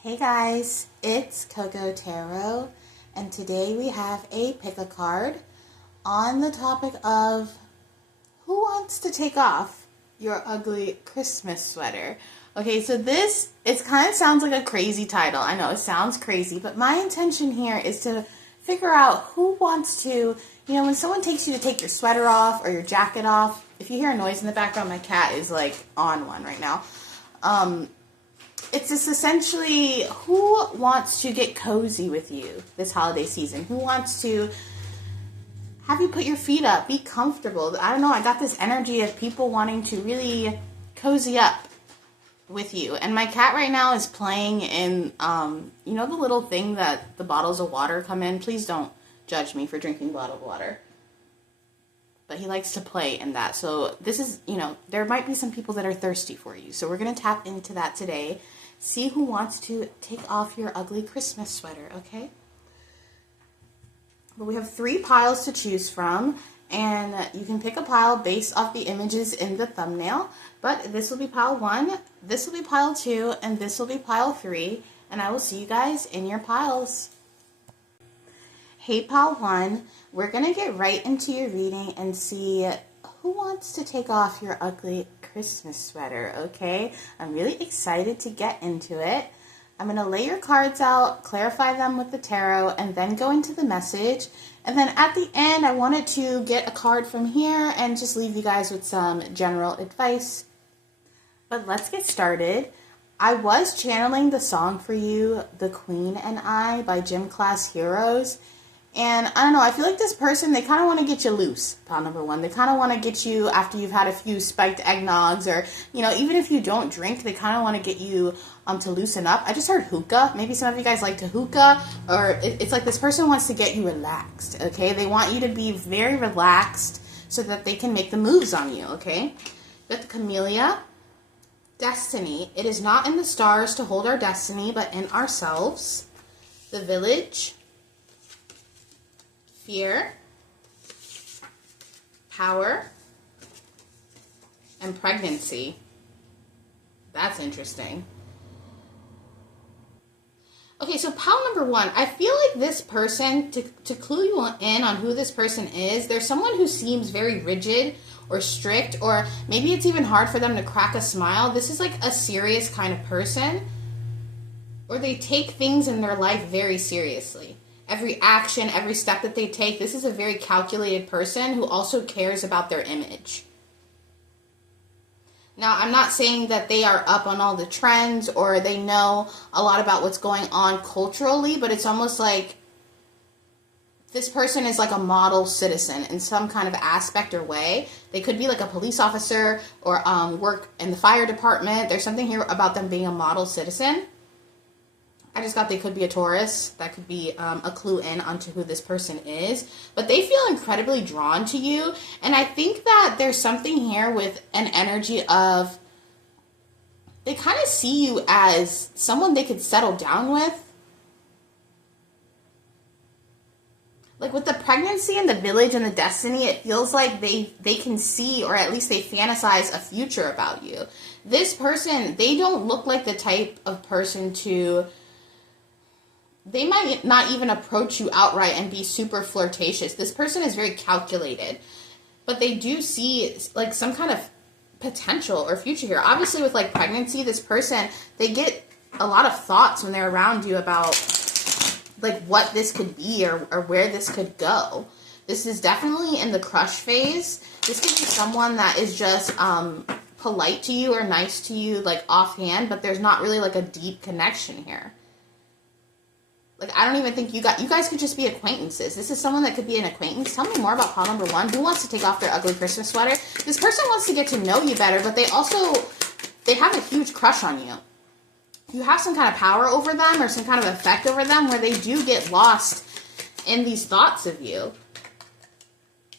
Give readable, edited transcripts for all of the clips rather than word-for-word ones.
Hey guys, it's Coco Tarot, and today we have a pick-a-card on the topic of who wants to take off your ugly Christmas sweater. Okay, so it kind of sounds like a crazy title. I know it sounds crazy, but my intention here is to figure out who wants to, when someone takes you to take your sweater off or your jacket off. If you hear a noise in the background, my cat is like on one right now. It's just essentially who wants to get cozy with you this holiday season? Who wants to have you put your feet up, be comfortable? I don't know, I got this energy of people wanting to really cozy up with you. And my cat right now is playing in, the little thing that the bottles of water come in. Please don't judge me for drinking bottled water. But he likes to play in that. So this is, there might be some people that are thirsty for you. So we're going to tap into that today. See who wants to take off your ugly Christmas sweater, okay? But we have 3 piles to choose from. And you can pick a pile based off the images in the thumbnail. But this will be pile 1, this will be pile 2, and this will be pile 3. And I will see you guys in your piles. Hey, pile 1, we're going to get right into your reading and see who wants to take off your ugly Christmas sweater, okay? I'm really excited to get into it. I'm going to lay your cards out, clarify them with the tarot, and then go into the message. And then at the end, I wanted to get a card from here and just leave you guys with some general advice. But let's get started. I was channeling the song for you, The Queen and I by Gym Class Heroes. And I don't know, I feel like this person, they kind of want to get you loose, pile number 1. They kind of want to get you after you've had a few spiked eggnogs or, even if you don't drink, they kind of want to get you to loosen up. I just heard hookah. Maybe some of you guys like to hookah, or it's like this person wants to get you relaxed, okay? They want you to be very relaxed so that they can make the moves on you, okay? Got the Camellia, Destiny. It is not in the stars to hold our destiny, but in ourselves. The Village, Fear, Power, and Pregnancy. That's interesting. Okay, so pile number 1. I feel like this person, to clue you in on who this person is, there's someone who seems very rigid or strict, or maybe it's even hard for them to crack a smile. This is like a serious kind of person, or they take things in their life very seriously. Every action, every step that they take, this is a very calculated person who also cares about their image. Now, I'm not saying that they are up on all the trends or they know a lot about what's going on culturally, but it's almost like this person is like a model citizen in some kind of aspect or way. They could be like a police officer or work in the fire department. There's something here about them being a model citizen. I just got they could be a Taurus. That could be a clue in onto who this person is. But they feel incredibly drawn to you. And I think that there's something here with an energy of they kind of see you as someone they could settle down with. Like with the Pregnancy and the Village and the Destiny, it feels like they can see, or at least they fantasize a future about you. This person, they don't look like the type of person to... They might not even approach you outright and be super flirtatious. This person is very calculated. But they do see like some kind of potential or future here. Obviously with like pregnancy, this person, they get a lot of thoughts when they're around you about like what this could be or where this could go. This is definitely in the crush phase. This could be someone that is just polite to you or nice to you like offhand, but there's not really like a deep connection here. Like, I don't even think you guys could just be acquaintances. This is someone that could be an acquaintance. Tell me more about pile number 1. Who wants to take off their ugly Christmas sweater? This person wants to get to know you better, but they have a huge crush on you. You have some kind of power over them or some kind of effect over them where they do get lost in these thoughts of you.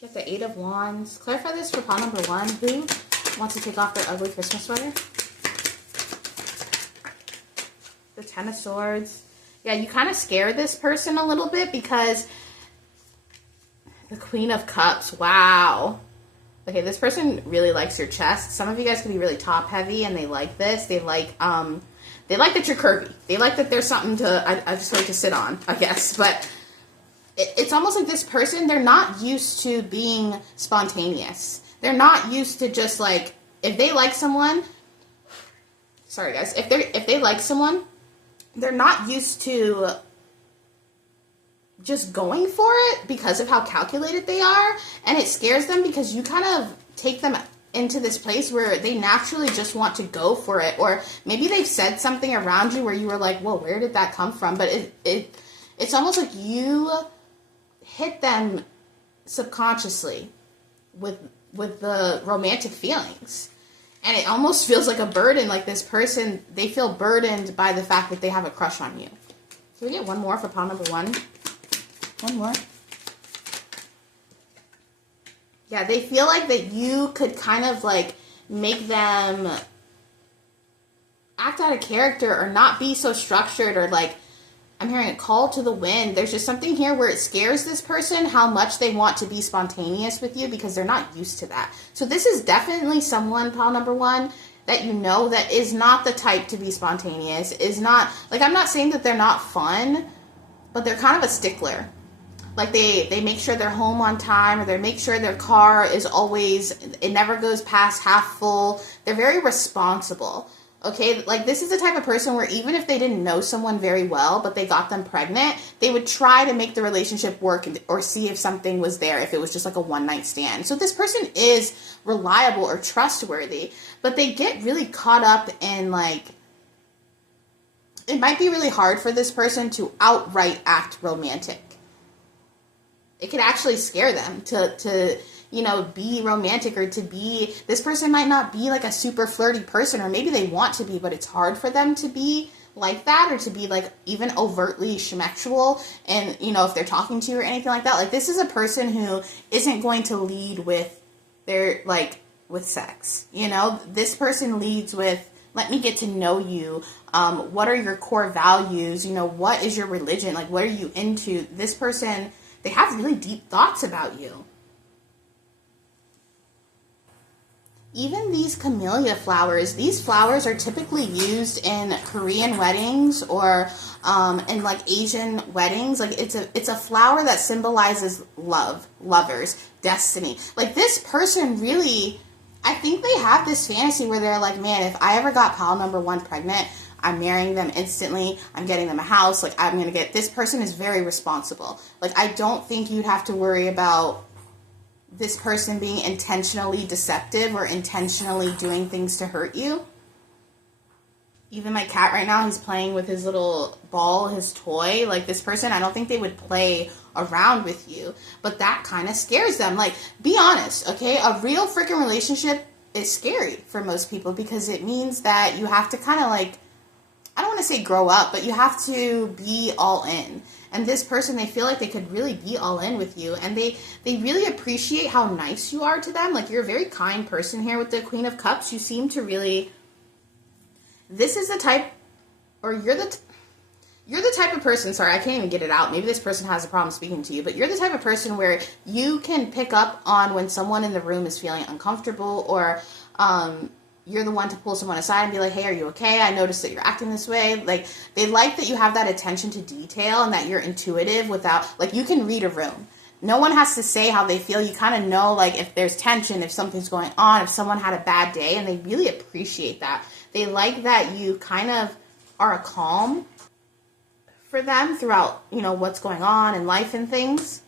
You have the 8 of Wands. Clarify this for pile number 1. Who wants to take off their ugly Christmas sweater? The 10 of Swords. Yeah, you kind of scare this person a little bit because the Queen of Cups, wow. Okay, this person really likes your chest. Some of you guys can be really top heavy and they like this. They like They like that you're curvy. They like that there's something I just like to sit on, I guess. But it's almost like this person, they're not used to being spontaneous. They're not used to just like, if they like someone, sorry guys, if they like someone, they're not used to just going for it because of how calculated they are, and it scares them because you kind of take them into this place where they naturally just want to go for it, or maybe they've said something around you where you were like, whoa, where did that come from? But it's almost like you hit them subconsciously with the romantic feelings, and it almost feels like a burden. Like this person, they feel burdened by the fact that they have a crush on you. Can we get one more for pile number 1? One more. Yeah, they feel like that you could kind of like make them act out of character or not be so structured, or like, I'm hearing a call to the wind. There's just something here where it scares this person how much they want to be spontaneous with you because they're not used to that. So this is definitely someone, pile number 1, that you know that is not the type to be spontaneous, is not, like, I'm not saying that they're not fun, but they're kind of a stickler. Like they make sure they're home on time, or they make sure their car is always, it never goes past half full. They're very responsible. Okay, like this is the type of person where even if they didn't know someone very well, but they got them pregnant, they would try to make the relationship work or see if something was there, if it was just like a one-night stand. So this person is reliable or trustworthy, but they get really caught up in like, it might be really hard for this person to outright act romantic. It could actually scare them to you know, be romantic, or to be, this person might not be like a super flirty person, or maybe they want to be, but it's hard for them to be like that, or to be like even overtly schmexual, and you know, if they're talking to you or anything like that. Like this is a person who isn't going to lead with their, like, with sex, you know. This person leads with, let me get to know you. What are your core values? You know, what is your religion? Like, what are you into? This person, they have really deep thoughts about you. Even these camellia flowers, these flowers are typically used in Korean weddings, or in like Asian weddings. Like it's a flower that symbolizes love, lovers, destiny. Like this person really, I think they have this fantasy where they're like, man, if I ever got pile number 1 pregnant, I'm marrying them instantly. I'm getting them a house. Like I'm going to get, this person is very responsible. Like I don't think you'd have to worry about this person being intentionally deceptive or intentionally doing things to hurt you. Even my cat right now, he's playing with his little ball, his toy. Like this person, I don't think they would play around with you, but that kind of scares them. Like, be honest, okay? A real freaking relationship is scary for most people because it means that you have to kind of like, I don't want to say grow up, but you have to be all in. And this person, they feel like they could really be all in with you. And they really appreciate how nice you are to them. Like, you're a very kind person here with the Queen of Cups. You seem to really, this is the type, or you're the type of person, sorry, I can't even get it out. Maybe this person has a problem speaking to you, but you're the type of person where you can pick up on when someone in the room is feeling uncomfortable, or you're the one to pull someone aside and be like, hey, are you okay? I noticed that you're acting this way. Like, they like that you have that attention to detail and that you're intuitive without, like, you can read a room. No one has to say how they feel. You kind of know, like, if there's tension, if something's going on, if someone had a bad day, and they really appreciate that. They like that you kind of are a calm for them throughout, you know, what's going on in life and things.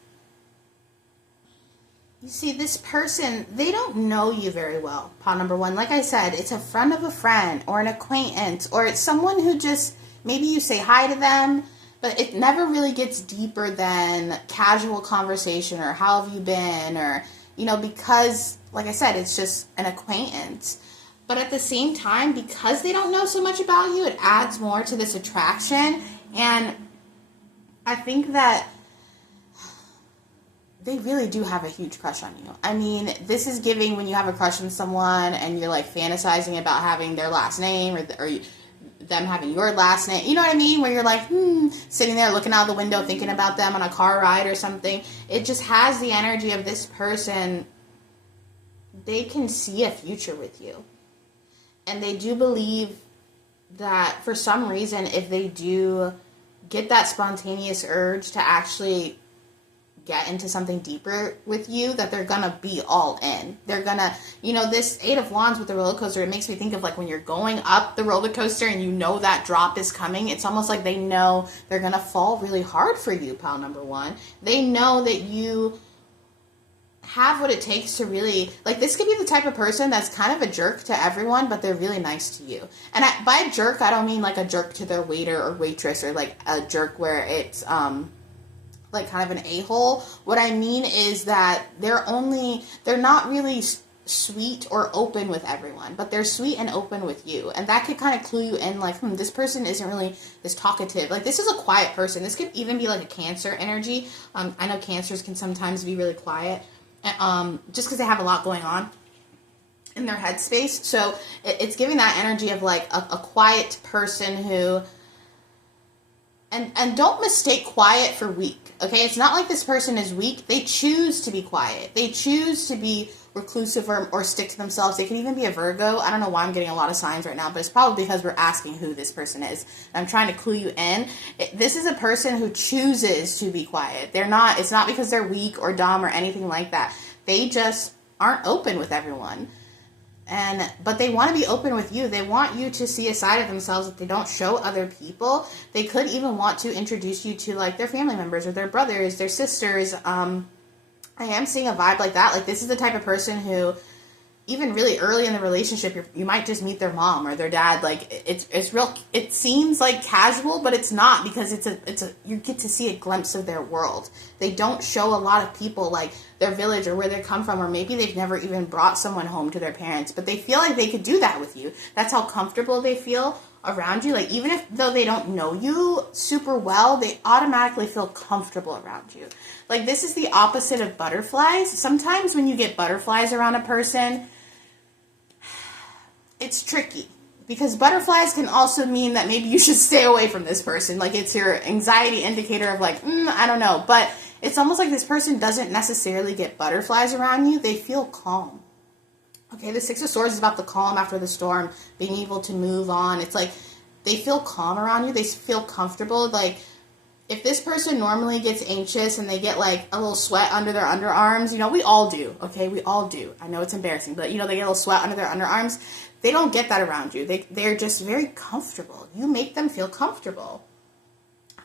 You see, this person, they don't know you very well, pile number 1. Like I said, it's a friend of a friend, or an acquaintance, or it's someone who just, maybe you say hi to them, but it never really gets deeper than casual conversation, or how have you been, or, you know, because, like I said, it's just an acquaintance. But at the same time, because they don't know so much about you, it adds more to this attraction. And I think that they really do have a huge crush on you. I mean, this is giving when you have a crush on someone and you're like fantasizing about having their last name, or them having your last name. You know what I mean? Where you're like, sitting there looking out the window thinking about them on a car ride or something. It just has the energy of this person. They can see a future with you. And they do believe that for some reason, if they do get that spontaneous urge to actually get into something deeper with you, that they're gonna be all in. They're gonna, this Eight of Wands with the roller coaster, it makes me think of like when you're going up the roller coaster and you know that drop is coming. It's almost like they know they're gonna fall really hard for you, pile number one. They know that you have what it takes to really, like, this could be the type of person that's kind of a jerk to everyone, but they're really nice to you. And by jerk, I don't mean like a jerk to their waiter or waitress, or like a jerk where it's like kind of an a-hole. What I mean is that they're not really sweet or open with everyone, but they're sweet and open with you. And that could kind of clue you in, like, this person isn't really this talkative. Like, this is a quiet person. This could even be like a Cancer energy. I know Cancers can sometimes be really quiet, just because they have a lot going on in their headspace. So it's giving that energy of like a quiet person who, and don't mistake quiet for weak, okay? It's not like this person is weak. They choose to be quiet. They choose to be reclusive or stick to themselves. They could even be a Virgo. I don't know why I'm getting a lot of signs right now, but it's probably because we're asking who this person is. I'm trying to clue you in. This is a person who chooses to be quiet. It's not because they're weak or dumb or anything like that. They just aren't open with everyone. But they want to be open with you. They want you to see a side of themselves that they don't show other people. They could even want to introduce you to like their family members or their brothers, their sisters. I am seeing a vibe like that. Like, this is the type of person who, even really early in the relationship, you might just meet their mom or their dad. Like, it's real. It seems like casual, but it's not, because you get to see a glimpse of their world. They don't show a lot of people like their village or where they come from, or maybe they've never even brought someone home to their parents, but they feel like they could do that with you. That's how comfortable they feel around you. Like, even though they don't know you super well, they automatically feel comfortable around you. Like, this is the opposite of butterflies. Sometimes when you get butterflies around a person, it's tricky, because butterflies can also mean that maybe you should stay away from this person. Like, it's your anxiety indicator of like, I don't know. But it's almost like this person doesn't necessarily get butterflies around you. They feel calm. Okay, the Six of Swords is about the calm after the storm, being able to move on. It's like they feel calm around you. They feel comfortable. Like, if this person normally gets anxious and they get like a little sweat under their underarms, we all do, okay? We all do. I know it's embarrassing, but they get a little sweat under their underarms. They don't get that around you. They're just very comfortable. You make them feel comfortable.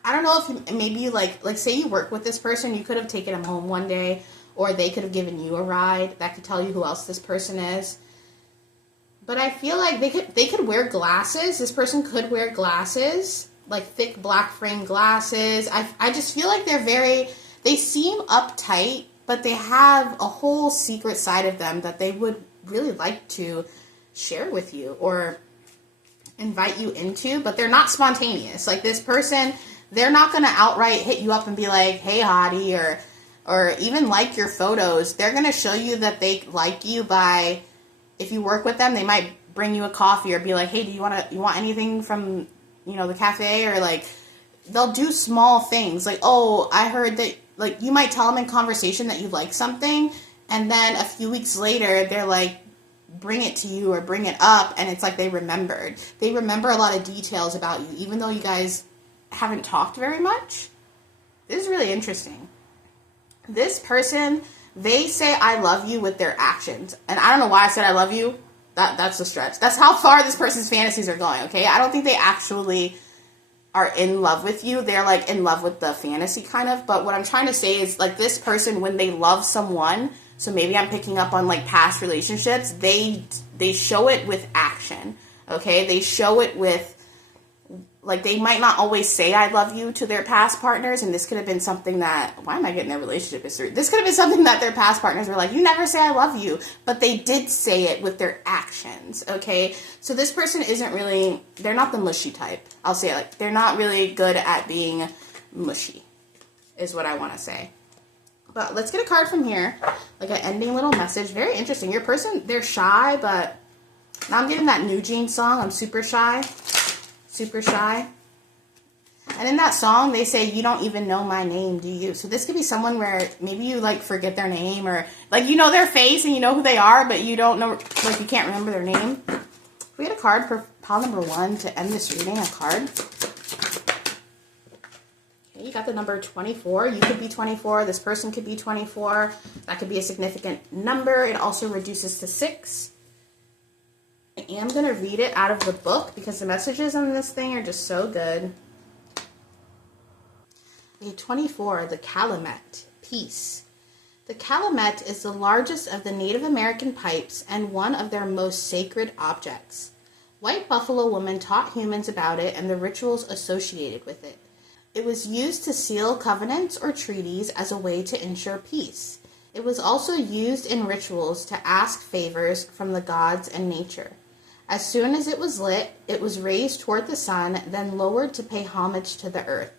I don't know if maybe you like say you work with this person, you could have taken them home one day, or they could have given you a ride. That could tell you who else this person is. But I feel like they could wear glasses. This person could wear glasses, like thick black frame glasses. I just feel like they seem uptight, but they have a whole secret side of them that they would really like to share with you or invite you into, but they're not spontaneous. Like, this person, they're not going to outright hit you up and be like, hey, hottie, or even like your photos. They're going to show you that they like you by, if you work with them, they might bring you a coffee or be like, hey, do you want anything from, the cafe? Or like, they'll do small things. Like, oh, I heard that, like, you might tell them in conversation that you like something, and then a few weeks later, they're like, bring it to you or bring it up, and it's like they remembered. They remember a lot of details about you, even though you guys haven't talked very much. This is really interesting. This person, they say I love you with their actions. And I don't know why I said I love you. That's a stretch. That's how far this person's fantasies are going, okay? I don't think they actually are in love with you. They're like in love with the fantasy kind of. But what I'm trying to say is, like, this person, when they love someone, so maybe I'm picking up on like past relationships, they show it with action, okay? They show it with, like, they might not always say I love you to their past partners, and this could have been something that, why am I getting their relationship history? This could have been something that their past partners were like, you never say I love you, but they did say it with their actions, okay? So this person isn't really, they're not the mushy type. I'll say it like, they're not really good at being mushy, is what I want to say. But let's get a card from here, like an ending little message. Very interesting. Your person, they're shy, but now I'm getting that New Jeans song, I'm super shy. Super shy. And in that song, they say, you don't even know my name, do you? So this could be someone where maybe you, like, forget their name, or, like, you know their face and you know who they are, but you don't know, like, you can't remember their name. We had a card for pile number 1 to end this reading, a card. Okay, you got the number 24. You could be 24. This person could be 24. That could be a significant number. It also reduces to 6. I am going to read it out of the book because the messages on this thing are just so good. Okay, 24, the calumet, peace. The calumet is the largest of the Native American pipes and one of their most sacred objects. White buffalo women taught humans about it and the rituals associated with it. It was used to seal covenants or treaties as a way to ensure peace. It was also used in rituals to ask favors from the gods and nature. As soon as it was lit, it was raised toward the sun, then lowered to pay homage to the earth,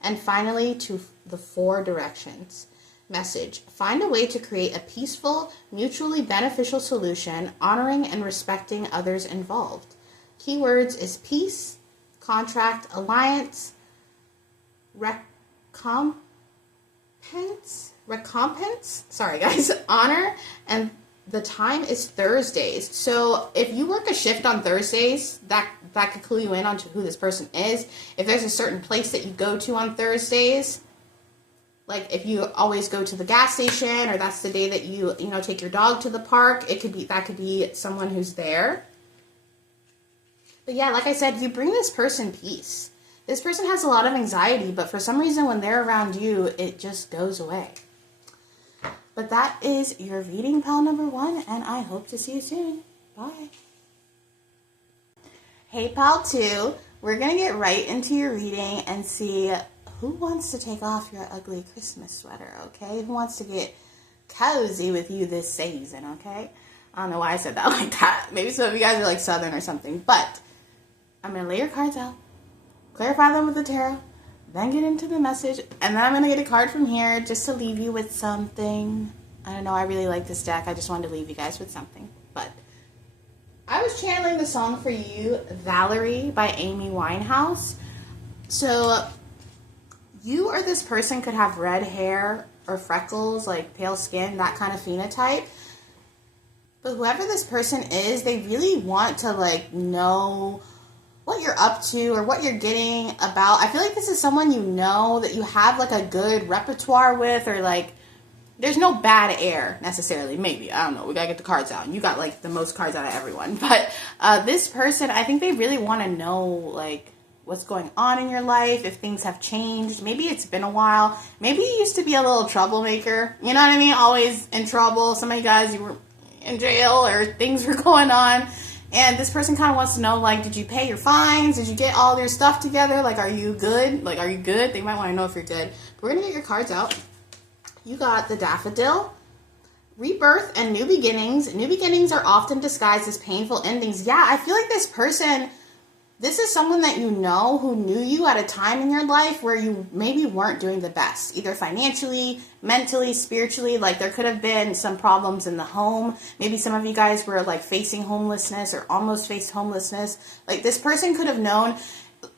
and finally to the 4 directions. Message: find a way to create a peaceful, mutually beneficial solution, honoring and respecting others involved. Keywords is peace, contract, alliance, recompense, sorry guys, honor, and the time is Thursdays. So if you work a shift on Thursdays, that could clue you in on who this person is. If there's a certain place that you go to on Thursdays, like if you always go to the gas station, or that's the day that you take your dog to the park, that could be someone who's there. But yeah, like I said, you bring this person peace. This person has a lot of anxiety, but for some reason when they're around you, it just goes away. But that is your reading, pile number 1, and I hope to see you soon. Bye. Hey, pile 2, we're going to get right into your reading and see who wants to take off your ugly Christmas sweater, okay? Who wants to get cozy with you this season, okay? I don't know why I said that like that. Maybe some of you guys are like Southern or something, but I'm going to lay your cards out, clarify them with the tarot, then get into the message, and then I'm going to get a card from here just to leave you with something. I don't know, I really like this deck. I just wanted to leave you guys with something. But I was channeling the song for you, Valerie by Amy Winehouse. So you or this person could have red hair or freckles, like pale skin, that kind of phenotype. But whoever this person is, they really want to know what you're up to or what you're getting about. I feel like this is someone that you have a good repertoire with, or there's no bad air necessarily. Maybe, I don't know, we gotta get the cards out, and you got the most cards out of everyone. But this person, I think they really want to know what's going on in your life, if things have changed. Maybe it's been a while. Maybe you used to be a little troublemaker, you know what I mean, always in trouble. Some of you guys, you were in jail or things were going on. And this person kind of wants to know, did you pay your fines? Did you get all your stuff together? Are you good? Are you good? They might want to know if you're good. But we're going to get your cards out. You got the Daffodil, Rebirth, and New Beginnings. New beginnings are often disguised as painful endings. Yeah, I feel like this person, this is someone that who knew you at a time in your life where you maybe weren't doing the best, either financially, mentally, spiritually. There could have been some problems in the home. Maybe some of you guys were facing homelessness or almost faced homelessness. This person could have known,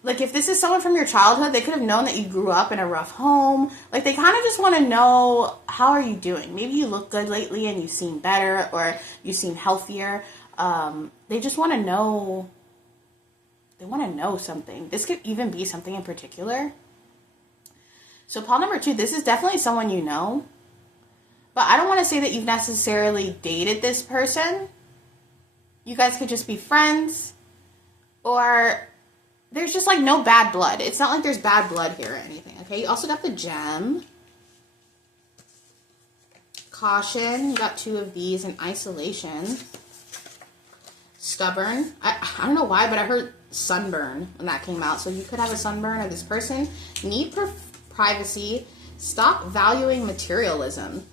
if this is someone from your childhood, they could have known that you grew up in a rough home. They kind of just want to know, how are you doing? Maybe you look good lately and you seem better, or you seem healthier. They just want to know. They want to know something. This could even be something in particular. So pile number 2, this is definitely someone you know. But I don't want to say that you've necessarily dated this person. You guys could just be friends. Or there's just no bad blood. It's not like there's bad blood here or anything. Okay, you also got the Gem. Caution. You got 2 of these in Isolation. Stubborn. I don't know why, but I heard sunburn when that came out. So you could have a sunburn, or this person need privacy. Stop valuing materialism.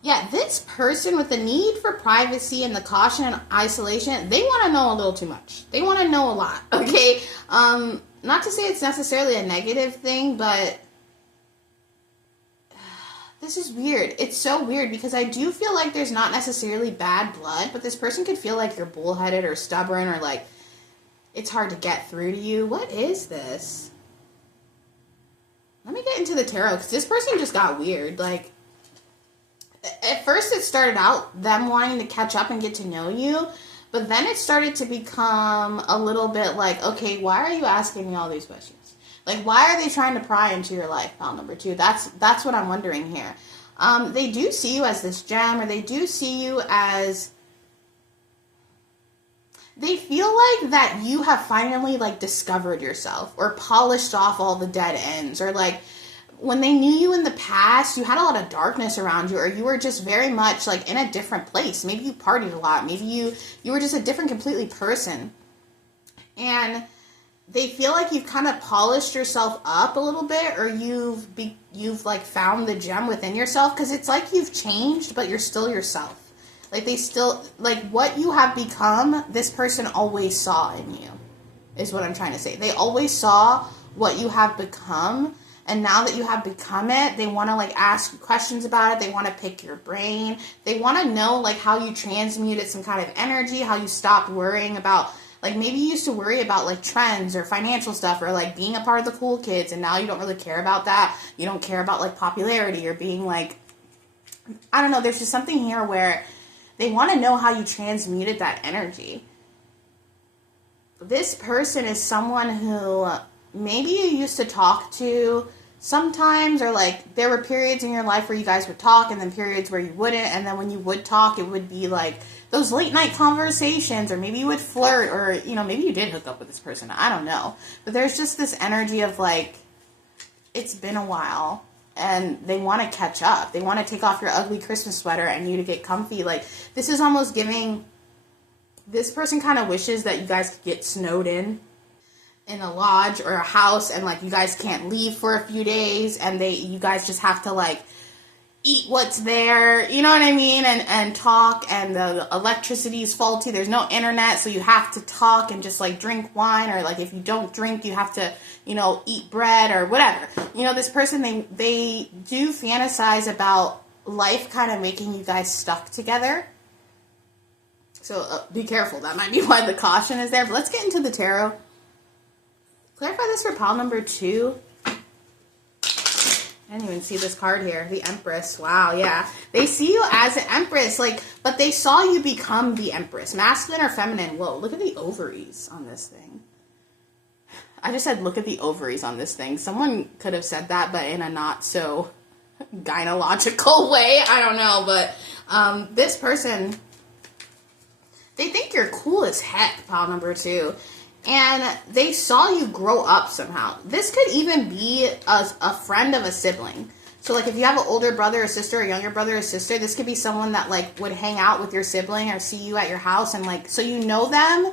Yeah, this person with the need for privacy and the caution and isolation, they want to know a little too much. They want to know a lot, okay? Not to say it's necessarily a negative thing, but this is weird. It's so weird because I do feel like there's not necessarily bad blood, but this person could feel like you're bullheaded or stubborn, or it's hard to get through to you. What is this? Let me get into the tarot, because this person just got weird. at first it started out them wanting to catch up and get to know you, but then it started to become a little bit like, okay, why are you asking me all these questions? Like, why are they trying to pry into your life, pal number 2? That's what I'm wondering here. They do see you as this gem, or they do see you as, they feel like that you have finally, like, discovered yourself, or polished off all the dead ends, or, like, when they knew you in the past, you had a lot of darkness around you, or you were just very much, like, in a different place. Maybe you partied a lot. Maybe you were just a different, completely person. And they feel like you've kind of polished yourself up a little bit, or you've like found the gem within yourself, because it's like you've changed, but you're still yourself. Like, they still, like, what you have become, this person always saw in you, is what I'm trying to say. They always saw what you have become, and now that you have become it, they want to, like, ask you questions about it. They want to pick your brain. They want to know, like, how you transmuted some kind of energy, how you stopped worrying about, like, maybe you used to worry about, like, trends or financial stuff, or, like, being a part of the cool kids, and now you don't really care about that. You don't care about, like, popularity or being, like, I don't know. There's just something here where they want to know how you transmuted that energy. This person is someone who maybe you used to talk to sometimes, or, like, there were periods in your life where you guys would talk, and then periods where you wouldn't, and then when you would talk, it would be, like, those late night conversations, or maybe you would flirt, or, you know, maybe you did hook up with this person, I don't know. But there's just this energy of, like, it's been a while, and they want to catch up. They want to take off your ugly Christmas sweater and you to get comfy. Like, this is almost giving, this person kind of wishes that you guys could get snowed in a lodge or a house, and, like, you guys can't leave for a few days, and you guys just have to, like, eat what's there, you know what I mean, and talk, and the electricity is faulty, there's no internet, so you have to talk and just, like, drink wine, or, like, if you don't drink, you have to, you know, eat bread, or whatever. You know, this person, they do fantasize about life kind of making you guys stuck together. So be careful, that might be why the caution is there. But let's get into the tarot. Clarify this for pile number 2. I didn't even see this card here. The Empress. Wow, yeah. They see you as an Empress, like, but they saw you become the Empress. Masculine or feminine? Whoa, look at the ovaries on this thing. I just said, look at the ovaries on this thing. Someone could have said that, but in a not so gynecological way. I don't know, but this person, they think you're cool as heck, pile number 2. And they saw you grow up somehow. This could even be a friend of a sibling. So, like, if you have an older brother or sister, or a younger brother or sister, this could be someone that, like, would hang out with your sibling or see you at your house, and, like, so you know them,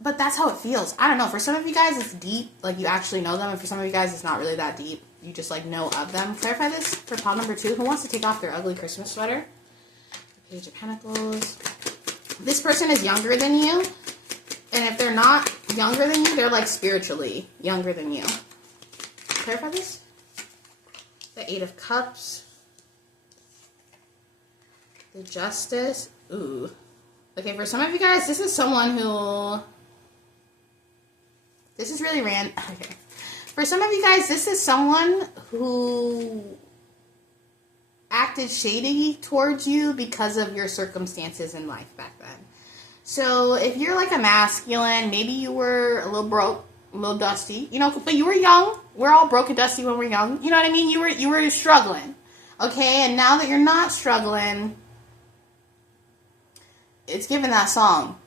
but that's how it feels. I don't know. For some of you guys, it's deep. Like, you actually know them. And for some of you guys, it's not really that deep. You just, like, know of them. Clarify this for pile number 2. Who wants to take off their ugly Christmas sweater? Page of Pentacles. This person is younger than you. And if they're not younger than you, they're, like, spiritually younger than you. Clarify this. The 8 of Cups. The Justice. Ooh. Okay, for some of you guys, this is someone who... This is really random. Okay. For some of you guys, this is someone who acted shady towards you because of your circumstances in life back then. So if you're, like, a masculine, maybe you were a little broke, a little dusty, you know, but you were young. We're all broke and dusty when we're young. You know what I mean? You were struggling. Okay, and now that you're not struggling, it's giving that song.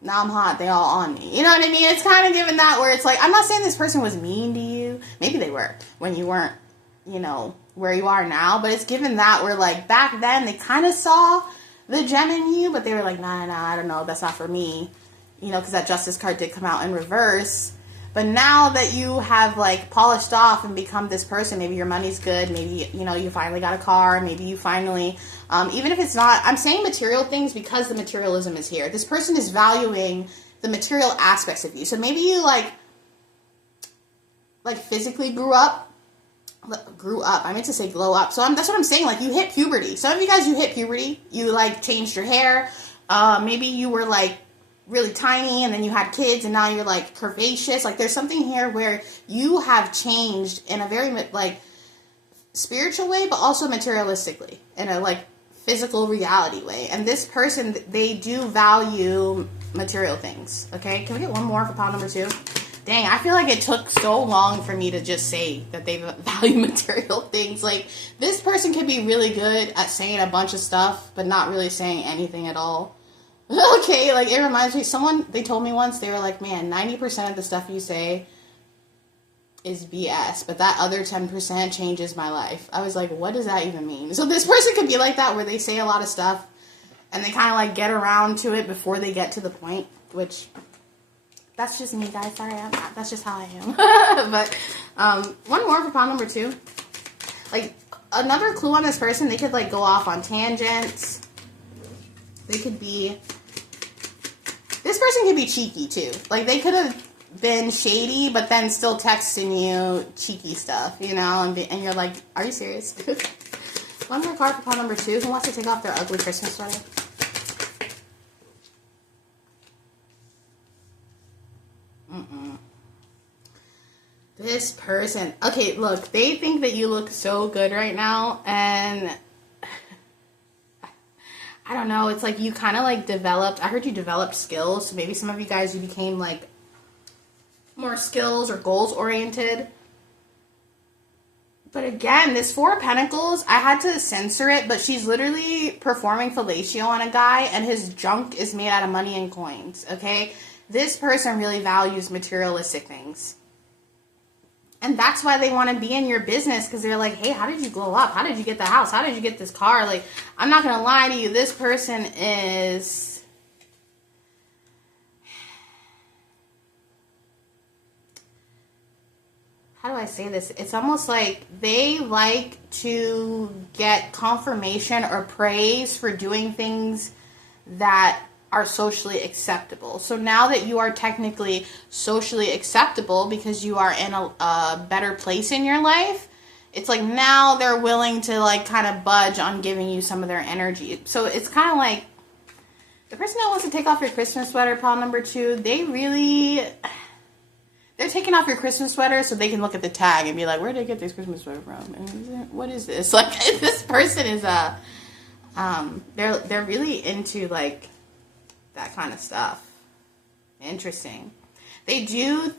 Now I'm hot, they all on me. You know what I mean? It's kind of giving that where it's like, I'm not saying this person was mean to you. Maybe they were when you weren't, you know, where you are now. But it's given that where, like, back then they kind of saw the gem in you, but they were like, nah, I don't know, that's not for me, you know, because that Justice card did come out in reverse. But now that you have, like, polished off and become this person, maybe your money's good, maybe, you know, you finally got a car, maybe you finally, even if it's not, I'm saying material things because the materialism is here. This person is valuing the material aspects of you. So maybe you, like physically grew up, I meant to say glow up. So that's what I'm saying. Like, you hit puberty. Some of you guys, you hit puberty. You, like, changed your hair. Maybe you were, like, really tiny and then you had kids and now you're, like, curvaceous. Like, there's something here where you have changed in a very, like, spiritual way, but also materialistically in a like physical reality way. And this person, they do value material things. Okay, can we get one more for pile number 2? Dang, I feel like it took so long for me to just say that they value material things. Like, this person can be really good at saying a bunch of stuff, but not really saying anything at all. Okay, like, it reminds me, they told me once, they were like, man, 90% of the stuff you say is BS, but that other 10% changes my life. I was like, what does that even mean? So this person could be like that, where they say a lot of stuff, and they kind of, like, get around to it before they get to the point, which... that's just me, guys. Sorry, that's just how I am. But one more for pile number 2. Like, another clue on this person, they could, like, go off on tangents. They could be... this person could be cheeky, too. Like, they could have been shady, but then still texting you cheeky stuff, you know? And you're like, are you serious? One more card for pile number 2. Who wants to take off their ugly Christmas sweater? This person, okay, look, they think that you look so good right now, and I don't know, it's like you kind of like developed, I heard you developed skills, so maybe some of you guys, you became like more skills or goals oriented. But again, this 4 of Pentacles, I had to censor it, but she's literally performing fellatio on a guy, and his junk is made out of money and coins, okay? This person really values materialistic things. And that's why they want to be in your business, because they're like, hey, how did you glow up? How did you get the house? How did you get this car? Like, I'm not going to lie to you. This person is... how do I say this? It's almost like they like to get confirmation or praise for doing things that are socially acceptable. So now that you are technically socially acceptable because you are in a better place in your life, it's like now they're willing to like kind of budge on giving you some of their energy. So it's kind of like the person that wants to take off your Christmas sweater, pile number 2, they're taking off your Christmas sweater so they can look at the tag and be like, where did they get this Christmas sweater from? And what is this? Like, this person is they're really into like that kind of stuff. Interesting. They do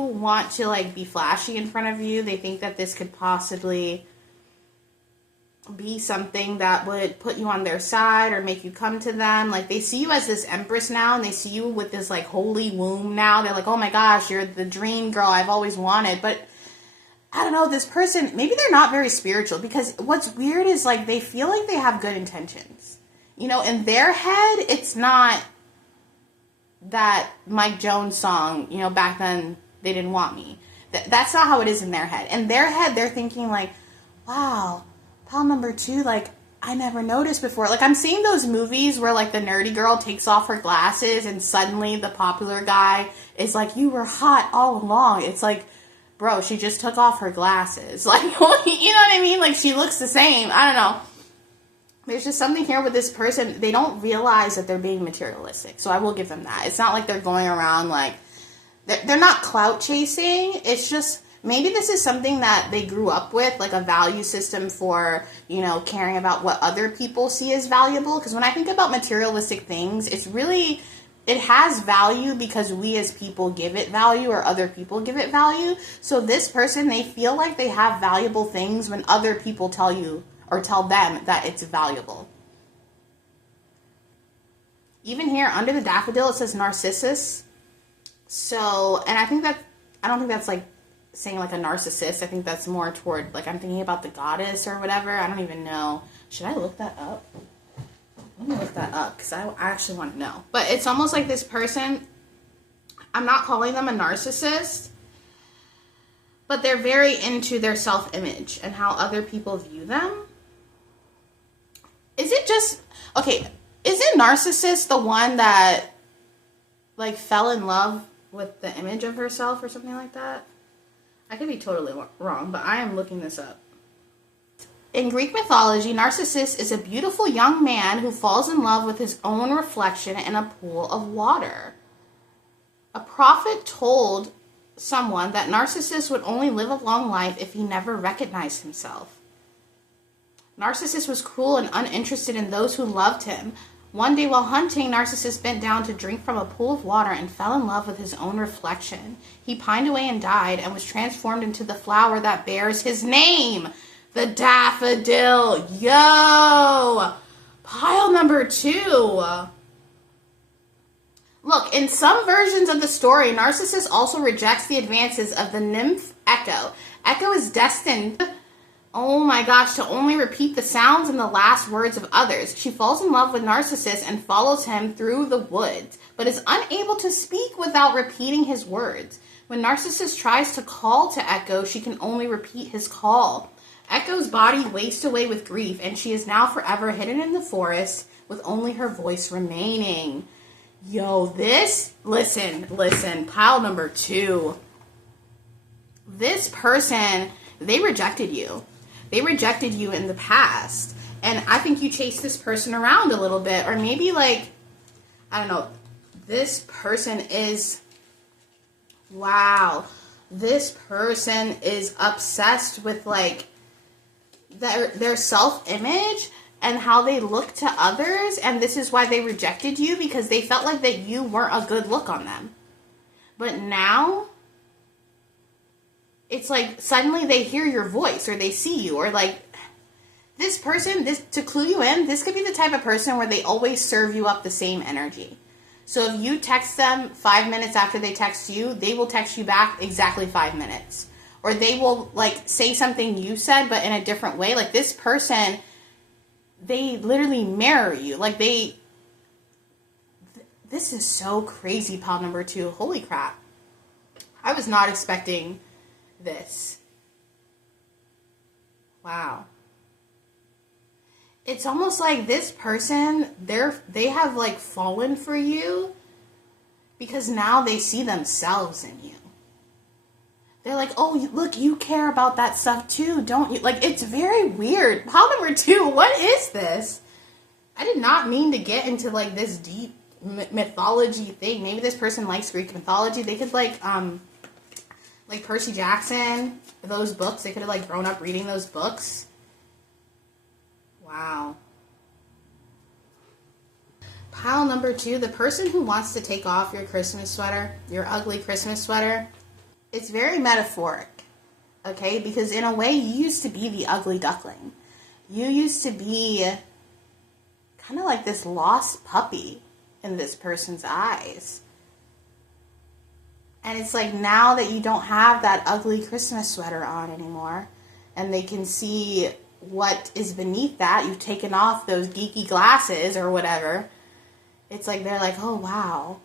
want to like be flashy in front of you. They think that this could possibly be something that would put you on their side or make you come to them. Like, they see you as this empress now, and they see you with this like holy womb now. They're like, oh my gosh, you're the dream girl I've always wanted. But I don't know, this person, maybe they're not very spiritual, because what's weird is like they feel like they have good intentions. You know, in their head, it's not that Mike Jones song, you know, back then they didn't want me. That's not how it is in their head. In their head, they're thinking like, wow, pile number 2, like, I never noticed before. Like, I'm seeing those movies where like the nerdy girl takes off her glasses and suddenly the popular guy is like, you were hot all along. It's like, bro, she just took off her glasses. Like, you know what I mean? Like, she looks the same. I don't know. There's just something here with this person. They don't realize that they're being materialistic. So I will give them that. It's not like they're going around like... They're not clout chasing. It's just... maybe this is something that they grew up with. Like a value system for, you know, caring about what other people see as valuable. Because when I think about materialistic things, it's really... it has value because we as people give it value or other people give it value. So this person, they feel like they have valuable things when other people tell you or tell them that it's valuable. Even here, under the daffodil, it says Narcissus. So, and I don't think that's like saying like a narcissist. I think that's more toward, like, I'm thinking about the goddess or whatever. I don't even know. Should I look that up? Let me look that up because I actually want to know. But it's almost like this person, I'm not calling them a narcissist, but they're very into their self-image and how other people view them. Is it just, okay, isn't narcissist the one that, like, fell in love with the image of herself or something like that? I could be totally wrong, but I am looking this up. In Greek mythology, Narcissus is a beautiful young man who falls in love with his own reflection in a pool of water. A prophet told someone that narcissist would only live a long life if he never recognized himself. Narcissist was cruel and uninterested in those who loved him. One day while hunting, Narcissus bent down to drink from a pool of water and fell in love with his own reflection. He pined away and died and was transformed into the flower that bears his name, the daffodil. Yo! Pile number 2. Look, in some versions of the story, Narcissus also rejects the advances of the nymph Echo. Echo is destined, oh my gosh, to only repeat the sounds and the last words of others. She falls in love with Narcissus and follows him through the woods, but is unable to speak without repeating his words. When Narcissus tries to call to Echo, she can only repeat his call. Echo's body wastes away with grief, and she is now forever hidden in the forest with only her voice remaining. Yo, this, listen, pile number 2. This person, they rejected you. They rejected you in the past. And I think you chased this person around a little bit. Or maybe like, I don't know, this person is, wow. This person is obsessed with like their self-image and how they look to others. And this is why they rejected you, because they felt like that you weren't a good look on them. But now it's like suddenly they hear your voice or they see you, or like this person, this, to clue you in, this could be the type of person where they always serve you up the same energy. So if you text them 5 minutes after they text you, they will text you back exactly 5 minutes. Or they will like say something you said, but in a different way. Like this person, they literally mirror you. Like this is so crazy, pile number 2. Holy crap. I was not expecting this. Wow. It's almost like this person, they have like fallen for you because now they see themselves in you. They're like, oh, look, you care about that stuff too, don't you? Like, it's very weird. Pile number 2, what is this? I did not mean to get into like this deep mythology thing. Maybe this person likes Greek mythology. They could like Percy Jackson, those books. They could have like grown up reading those books. Wow. Pile number 2, the person who wants to take off your Christmas sweater, your ugly Christmas sweater. It's very metaphoric, okay? Because in a way, you used to be the ugly duckling. You used to be kind of like this lost puppy in this person's eyes. And it's like now that you don't have that ugly Christmas sweater on anymore, and they can see what is beneath that, you've taken off those geeky glasses or whatever. It's like they're like, oh wow,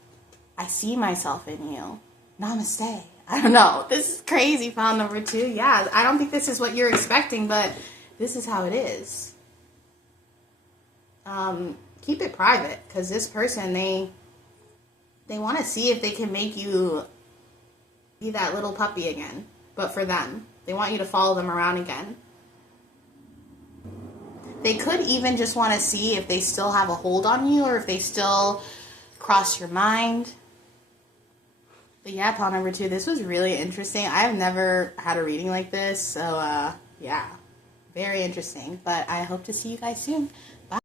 I see myself in you. Namaste. I don't know. This is crazy, pile number 2. Yeah, I don't think this is what you're expecting, but this is how it is. Keep it private, because this person, they want to see if they can make you be that little puppy again, but for them. They want you to follow them around again. They could even just want to see if they still have a hold on you or if they still cross your mind. But yeah, pile number 2, this was really interesting. I've never had a reading like this, so yeah, very interesting. But I hope to see you guys soon. Bye.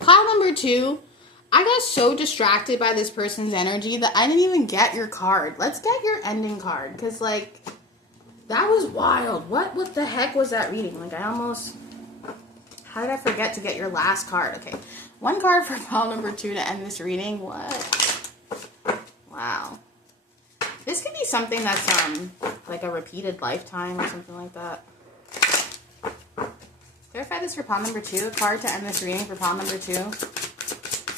Pile number 2, I got so distracted by this person's energy that I didn't even get your card. Let's get your ending card, because like, that was wild. What the heck was that reading? Like, how did I forget to get your last card? Okay, 1 card for pile number 2 to end this reading. What? Wow. This could be something that's like a repeated lifetime or something like that. Clarify this for pile number 2. A card to end this reading for pile number 2.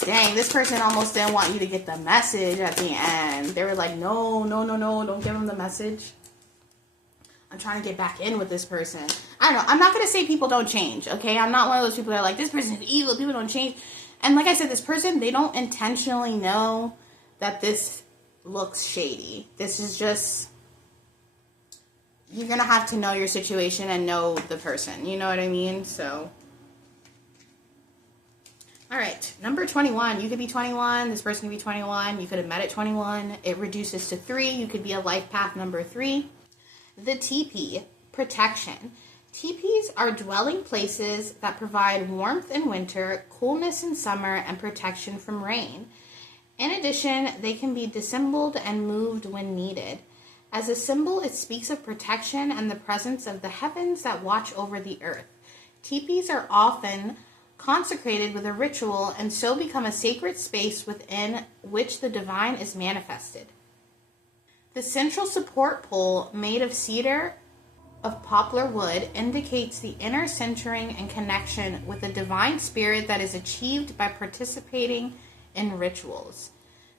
Dang, this person almost didn't want you to get the message at the end. They were like, no, don't give them the message. I'm trying to get back in with this person. I don't know. I'm not going to say people don't change, okay? I'm not one of those people that are like, this person is evil, people don't change. And like I said, this person, they don't intentionally know that this looks shady. This is just, you're going to have to know your situation and know the person. You know what I mean? So All right, number 21. You could be 21. This person could be 21. You could have met at 21. It reduces to 3. You could be a life path number 3. The teepee, protection. Teepees are dwelling places that provide warmth in winter, coolness in summer, and protection from rain. In addition, they can be dissembled and moved when needed. As a symbol, it speaks of protection and the presence of the heavens that watch over the earth. Teepees are often consecrated with a ritual and so become a sacred space within which the divine is manifested. The central support pole, made of cedar of poplar wood, indicates the inner centering and connection with the divine spirit that is achieved by participating in rituals.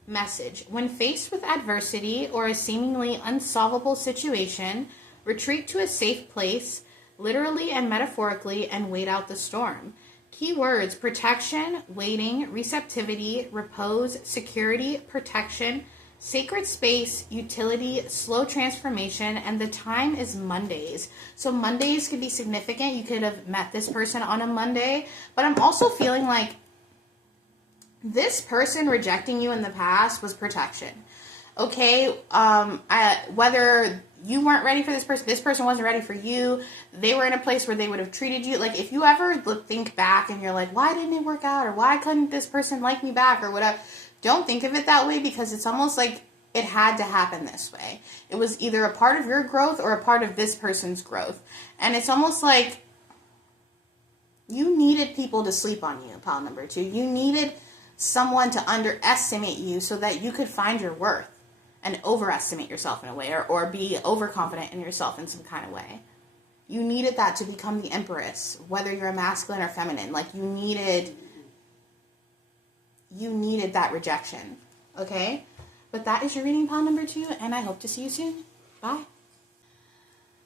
Message: when faced with adversity or a seemingly unsolvable situation, retreat to a safe place, literally and metaphorically, and wait out the storm. Key words: protection, waiting, receptivity, repose, security, protection, sacred space, utility, slow transformation, and the time is Mondays. So Mondays could be significant. You could have met this person on a Monday, but I'm also feeling like this person rejecting you in the past was protection. Okay, whether you weren't ready for this person wasn't ready for you, they were in a place where they would have treated you, like if you ever think back and you're like, why didn't it work out, or why couldn't this person like me back, or whatever, don't think of it that way, because it's almost like it had to happen this way. It was either a part of your growth or a part of this person's growth, and it's almost like you needed people to sleep on you, pile number 2. You needed someone to underestimate you so that you could find your worth and overestimate yourself in a way, or be overconfident in yourself in some kind of way. You needed that to become the empress, whether you're a masculine or feminine. Like you needed that rejection, okay? But that is your reading, pile number 2, and I hope to see you soon. Bye.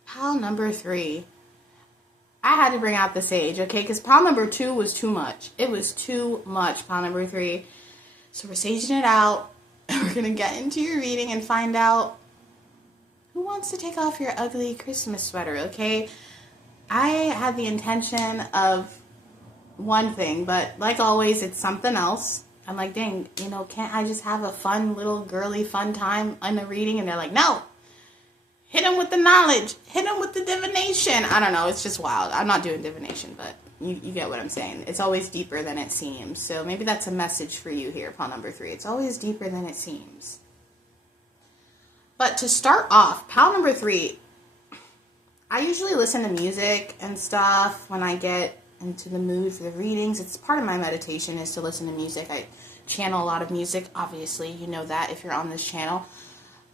Pile number 3. I had to bring out the sage, okay? Because pile number 2 was too much. It was too much, pile number 3. So we're saging it out. We're going to get into your reading and find out who wants to take off your ugly Christmas sweater, okay? I had the intention of one thing, but like always, it's something else. I'm like, dang, can't I just have a fun, little girly fun time on the reading? And they're like, no. Hit them with the knowledge. Hit them with the divination. I don't know. It's just wild. I'm not doing divination, but you get what I'm saying. It's always deeper than it seems. So maybe that's a message for you here, pile number 3. It's always deeper than it seems. But to start off, pile number 3, I usually listen to music and stuff when I get into the mood for the readings. It's part of my meditation is to listen to music. I channel a lot of music. Obviously, you know that if you're on this channel.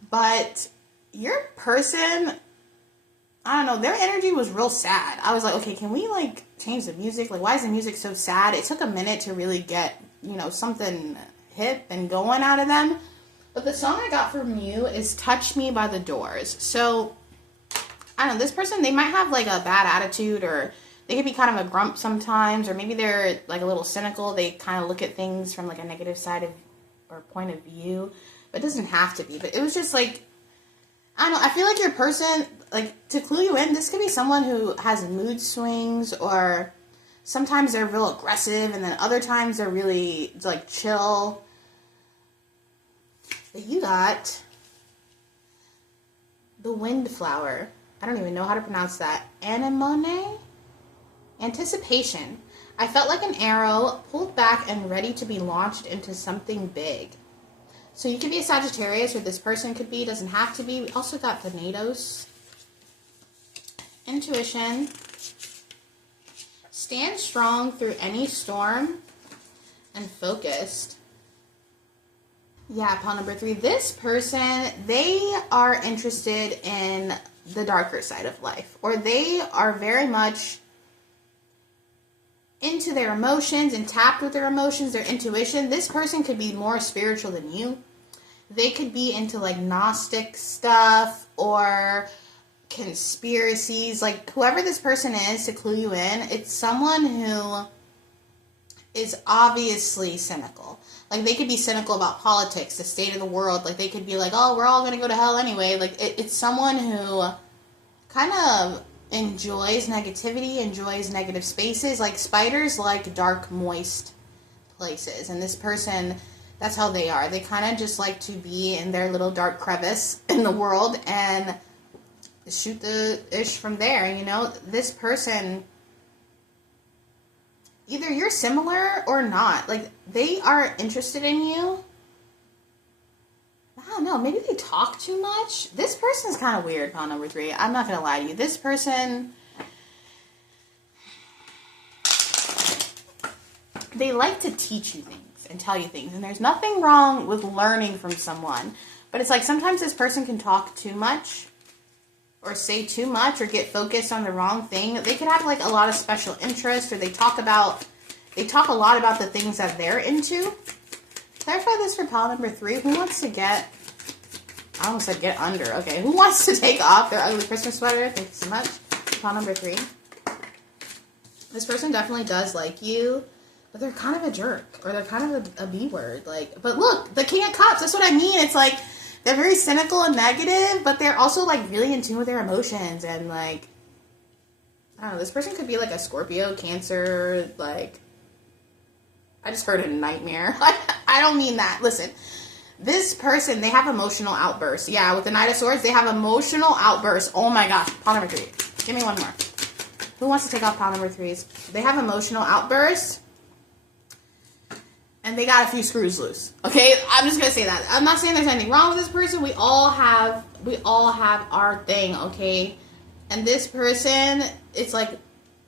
But your person, I don't know, their energy was real sad. I was like, okay, can we change the music? Why is the music so sad? It took a minute to really get, something hip and going out of them. But the song I got from you is Touch Me by the Doors. So, I don't know, this person, they might have a bad attitude, or they could be kind of a grump sometimes, or maybe they're a little cynical. They kind of look at things from a negative side or point of view. But it doesn't have to be. But it was just I don't know, I feel like your person, to clue you in, this could be someone who has mood swings, or sometimes they're real aggressive, and then other times they're really, chill. But you got the windflower. I don't even know how to pronounce that. Anemone? Anticipation. I felt like an arrow pulled back and ready to be launched into something big. So you could be a Sagittarius, or this person could be, doesn't have to be. We also got Thanatos. Intuition. Stand strong through any storm, and focused. Yeah, pile number 3. This person, they are interested in the darker side of life, or they are very much into their emotions and tapped with their emotions, their intuition. This person could be more spiritual than you. They could be into Gnostic stuff or conspiracies. Whoever this person is, to clue you in, it's someone who is obviously cynical. They could be cynical about politics, the state of the world. They could be oh, we're all going to go to hell anyway. It's someone who kind of enjoys negativity, enjoys negative spaces. Spiders like dark, moist places. And this person, that's how they are. They kind of just like to be in their little dark crevice in the world and shoot the ish from there. You know, this person, either you're similar or not. Like, they are interested in you. I don't know, maybe they talk too much. This person's kind of weird, pile number 3. I'm not going to lie to you. This person, they like to teach you things and tell you things. And there's nothing wrong with learning from someone. But it's like sometimes this person can talk too much or say too much or get focused on the wrong thing. They could have like a lot of special interest, or they talk a lot about the things that they're into. Clarify this for pile number 3. Who wants to get, I almost said get under. Okay, who wants to take off their ugly Christmas sweater? Thank you so much. Pile number 3. This person definitely does like you, but they're kind of a jerk, or they're kind of a B word. Like, but look, the King of Cups, that's what I mean. It's like, they're very cynical and negative, but they're also like really in tune with their emotions. And like, I don't know, this person could be like a Scorpio, Cancer, like, I just heard a nightmare. I don't mean that. Listen, this person, they have emotional outbursts. Yeah, with the Knight of Swords, they have emotional outbursts. Oh my gosh. Pile number 3. Give me one more. Who wants to take off pile number 3s? They have emotional outbursts. And they got a few screws loose. Okay? I'm just going to say that. I'm not saying there's anything wrong with this person. We all have our thing, okay? And this person, it's like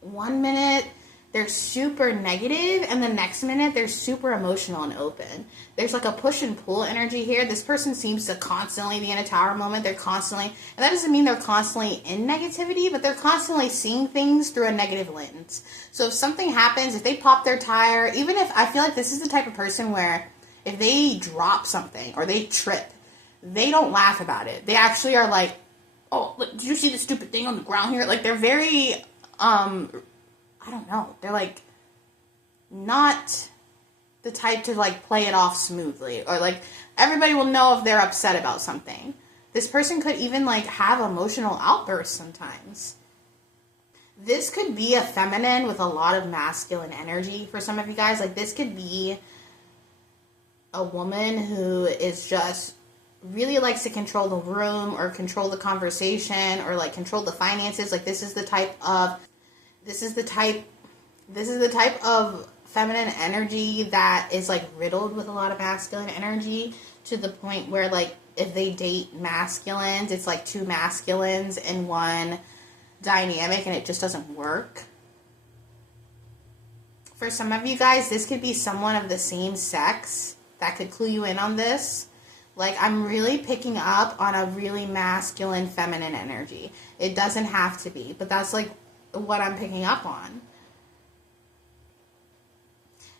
1 minute they're super negative, and the next minute they're super emotional and open. There's like a push and pull energy here. This person seems to constantly be in a tower moment. They're constantly, and that doesn't mean they're constantly in negativity, but they're constantly seeing things through a negative lens. So if something happens, if they pop their tire, even if, I feel like this is the type of person where if they drop something or they trip, they don't laugh about it. They actually are like, oh, look, did you see the stupid thing on the ground here? Like, they're very, I don't know. They're like not the type to like play it off smoothly, or like everybody will know if they're upset about something. This person could even like have emotional outbursts sometimes. This could be a feminine with a lot of masculine energy for some of you guys. Like, this could be a woman who is just really likes to control the room or control the conversation or like control the finances. Like, this is the type of feminine energy that is like riddled with a lot of masculine energy, to the point where like if they date masculines, it's like 2 masculines in one dynamic and it just doesn't work. For some of you guys, this could be someone of the same sex that could clue you in on this. Like, I'm really picking up on a really masculine feminine energy. It doesn't have to be, but that's like what I'm picking up on.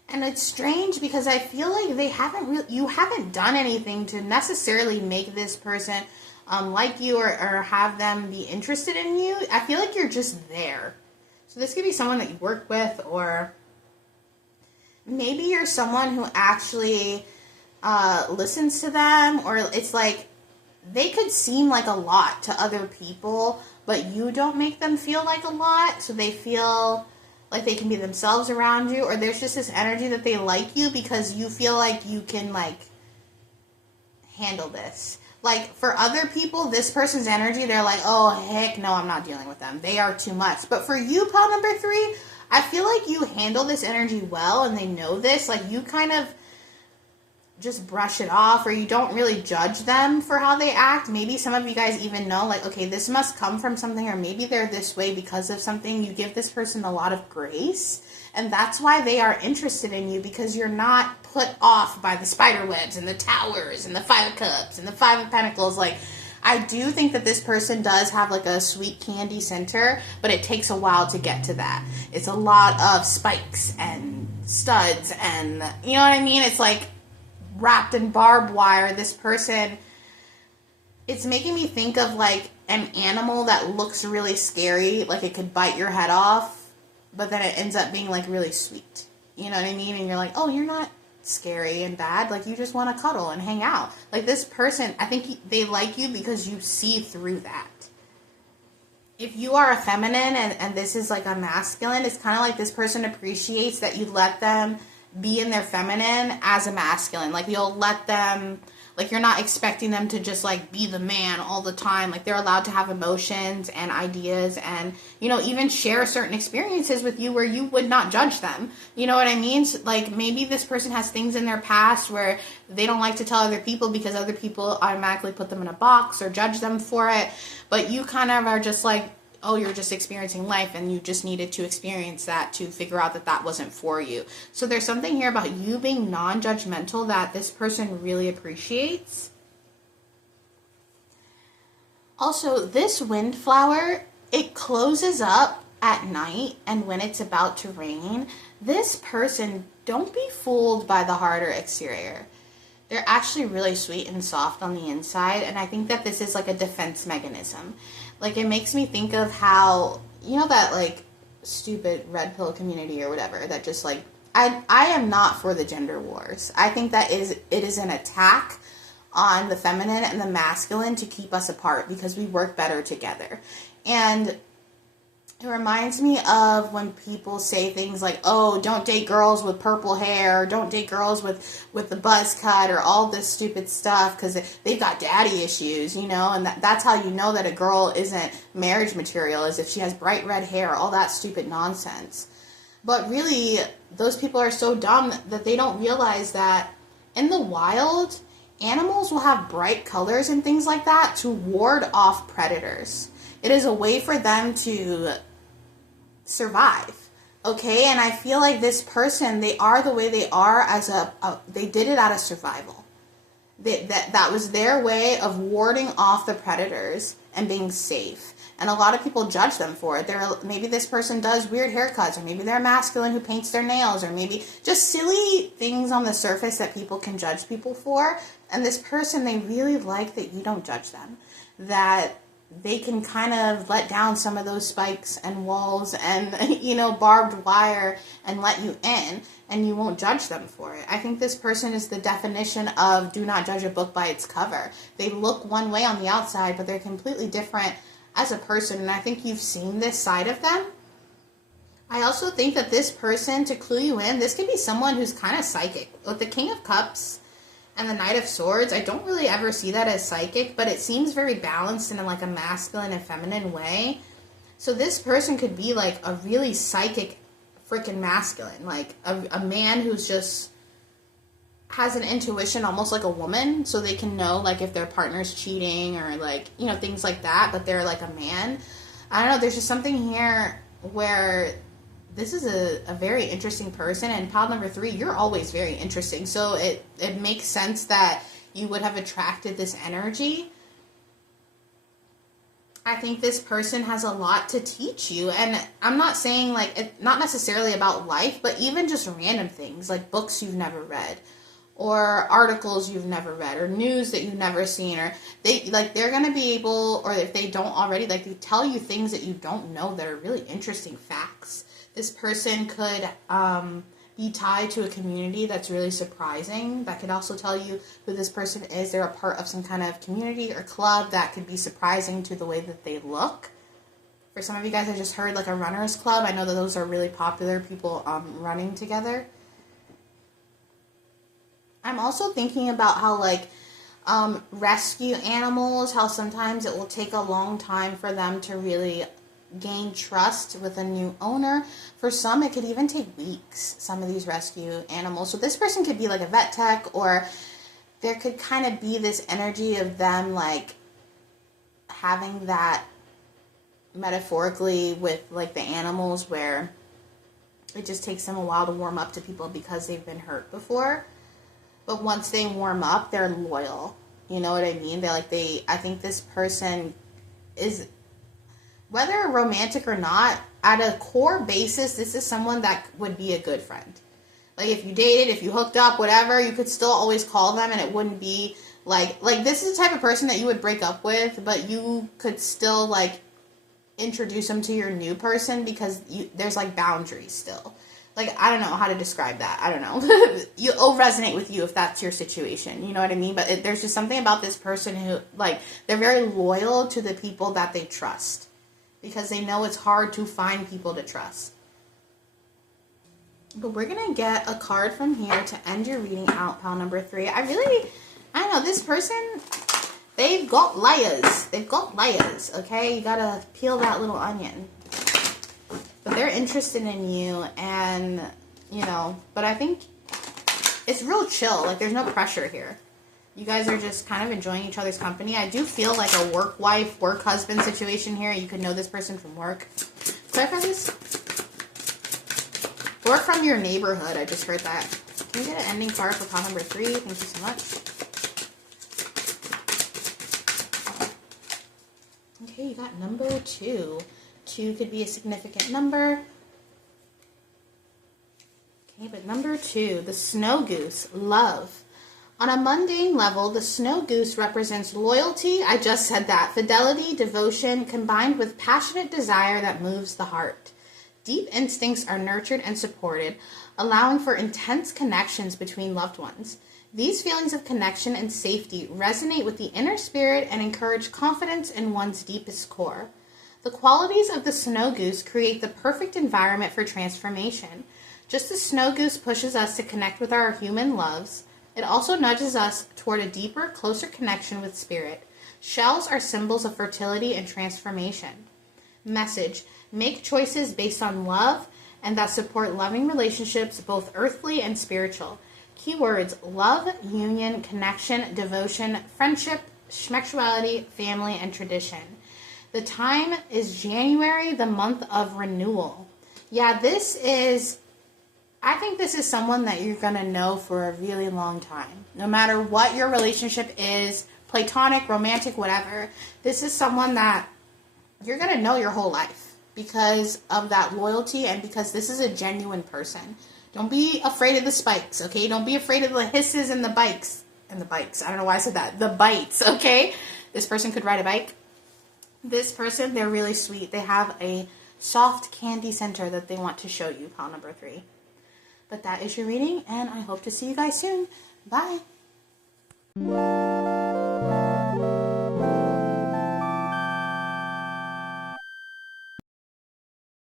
And it's strange because I feel like you haven't done anything to necessarily make this person like you or have them be interested in you. I feel like you're just there. So this could be someone that you work with, or maybe you're someone who actually listens to them, or it's like they could seem like a lot to other people, but you don't make them feel like a lot, so they feel like they can be themselves around you, or there's just this energy that they like you because you feel like you can, like, handle this. Like, for other people, this person's energy, they're like, oh, heck no, I'm not dealing with them. They are too much. But for you, pile number 3, I feel like you handle this energy well, and they know this. Like, you kind of just brush it off, or you don't really judge them for how they act. Maybe some of you guys even know, like, okay, this must come from something, or maybe they're this way because of something. You give this person a lot of grace, and that's why they are interested in you, because you're not put off by the spider webs and the towers and the 5 of Cups and the 5 of Pentacles. Like, I do think that this person does have like a sweet candy center, but it takes a while to get to that. It's a lot of spikes and studs and, you know what I mean? It's like wrapped in barbed wire. This person, it's making me think of like an animal that looks really scary, like it could bite your head off, but then it ends up being like really sweet. You know what I mean? And you're like, oh, you're not scary and bad. Like, you just want to cuddle and hang out. Like, this person, I think they like you because you see through that. If you are a feminine and this is like a masculine, it's kind of like this person appreciates that you let them be in their feminine as a masculine. Like, you'll let them, like, you're not expecting them to just, like, be the man all the time. Like, they're allowed to have emotions and ideas and, you know, even share certain experiences with you where you would not judge them. You know what I mean? So, like, maybe this person has things in their past where they don't like to tell other people because other people automatically put them in a box or judge them for it. But you kind of are just like, oh, you're just experiencing life and you just needed to experience that to figure out that that wasn't for you. So there's something here about you being non-judgmental that this person really appreciates. Also, this windflower, it closes up at night, and when it's about to rain, this person, don't be fooled by the harder exterior. They're actually really sweet and soft on the inside, and I think that this is like a defense mechanism. Like, it makes me think of how, you know, that, like, stupid red pill community or whatever, that just, like, I am not for the gender wars. I think that it is an attack on the feminine and the masculine to keep us apart because we work better together. And it reminds me of when people say things like, oh, don't date girls with purple hair, or don't date girls with the buzz cut, or all this stupid stuff because they've got daddy issues, you know, and that's how you know that a girl isn't marriage material, is if she has bright red hair, all that stupid nonsense. But really, those people are so dumb that they don't realize that in the wild, animals will have bright colors and things like that to ward off predators. It is a way for them to survive, okay? And I feel like this person, they are the way they are as they did it out of survival. That was their way of warding off the predators and being safe. And a lot of people judge them for it. Maybe this person does weird haircuts, or maybe they're masculine who paints their nails, or maybe just silly things on the surface that people can judge people for. And this person, they really like that you don't judge them. That they can kind of let down some of those spikes and walls and, you know, barbed wire and let you in, and you won't judge them for it. I think this person is the definition of do not judge a book by its cover. They look one way on the outside, but they're completely different as a person, and I think you've seen this side of them. I also think that this person, to clue you in, this could be someone who's kind of psychic. With the King of Cups and the Knight of Swords, I don't really ever see that as psychic, but it seems very balanced in like a masculine and feminine way. So this person could be like a really psychic freaking masculine, like a man who's just has an intuition almost like a woman, so they can know like if their partner's cheating or like, you know, things like that, but they're like a man. I don't know, there's just something here where this is a very interesting person, and pile number 3, you're always very interesting. So it makes sense that you would have attracted this energy. I think this person has a lot to teach you, and I'm not saying like, it's not necessarily about life, but even just random things like books you've never read, or articles you've never read, or news that you've never seen, or they're going to be able, or if they don't already, like, they tell you things that you don't know that are really interesting facts. This person could be tied to a community that's really surprising. That could also tell you who this person is. They're a part of some kind of community or club that could be surprising to the way that they look. For some of you guys, I just heard like a runner's club. I know that those are really popular, people running together. I'm also thinking about how like rescue animals, how sometimes it will take a long time for them to really gain trust with a new owner. For some, it could even take weeks, some of these rescue animals. So this person could be like a vet tech, or there could kind of be this energy of them like having that metaphorically with like the animals, where it just takes them a while to warm up to people because they've been hurt before. But once they warm up, they're loyal. You know what I mean? I think this person is, whether romantic or not, at a core basis, this is someone that would be a good friend. Like, if you dated, if you hooked up, whatever, you could still always call them, and it wouldn't be like this is the type of person that you would break up with, but you could still, like, introduce them to your new person because there's, like, boundaries still. Like, I don't know how to describe that. I don't know. It'll resonate with you if that's your situation. You know what I mean? But there's just something about this person who, like, they're very loyal to the people that they trust, because they know it's hard to find people to trust. But we're going to get a card from here to end your reading out, pile number 3. I don't know, this person, they've got layers. They've got layers, okay? You got to peel that little onion. But they're interested in you and, you know, but I think it's real chill. Like, there's no pressure here. You guys are just kind of enjoying each other's company. I do feel like a work wife, work husband situation here. You could know this person from work. Clarify this. Or from your neighborhood. I just heard that. Can we get an ending card for pile number 3? Thank you so much. Okay, you got number 2. 2 could be a significant number. Okay, but number 2, the snow goose, love. On a mundane level, the snow goose represents loyalty, I just said that, fidelity, devotion, combined with passionate desire that moves the heart. Deep instincts are nurtured and supported, allowing for intense connections between loved ones. These feelings of connection and safety resonate with the inner spirit and encourage confidence in one's deepest core. The qualities of the snow goose create the perfect environment for transformation. Just as snow goose pushes us to connect with our human loves, it also nudges us toward a deeper, closer connection with spirit. Shells are symbols of fertility and transformation. Message: make choices based on love and that support loving relationships, both earthly and spiritual. Keywords: love, union, connection, devotion, friendship, sexuality, family, and tradition. The time is January, the month of renewal. Yeah, I think this is someone that you're going to know for a really long time. No matter what your relationship is, platonic, romantic, whatever, this is someone that you're going to know your whole life because of that loyalty and because this is a genuine person. Don't be afraid of the spikes, okay? Don't be afraid of the hisses and the bikes. And the bikes. I don't know why I said that. The bites, okay? This person could ride a bike. This person, they're really sweet. They have a soft candy center that they want to show you, pile number 3. But that is your reading, and I hope to see you guys soon. Bye.